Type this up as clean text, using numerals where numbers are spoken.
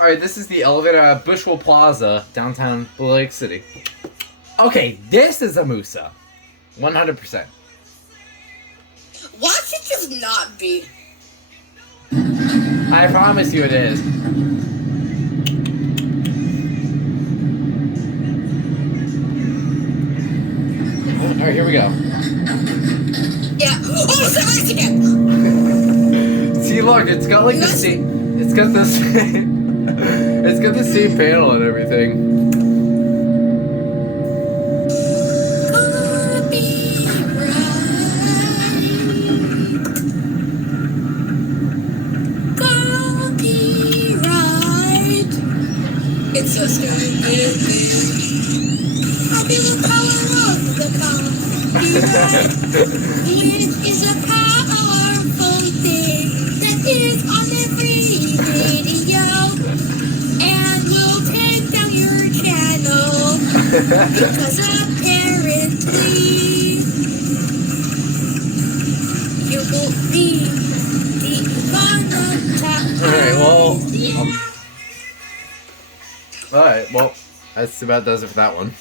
Alright, this is the elevator at Bushwall Plaza, downtown Blue Lake City. Okay, this is a Musa. 100%. Watch it just not be. I promise you it is. Alright, here we go. Yeah. Oh, it's a again! See, look, it's got like the same... It's got the same... It's got the same panel and everything. It's so stupid. I feel the power of the copyright, which is a powerful thing that is on every video and will take down your channel because apparently you will be demonetized. Alright, well, that's about does it for that one.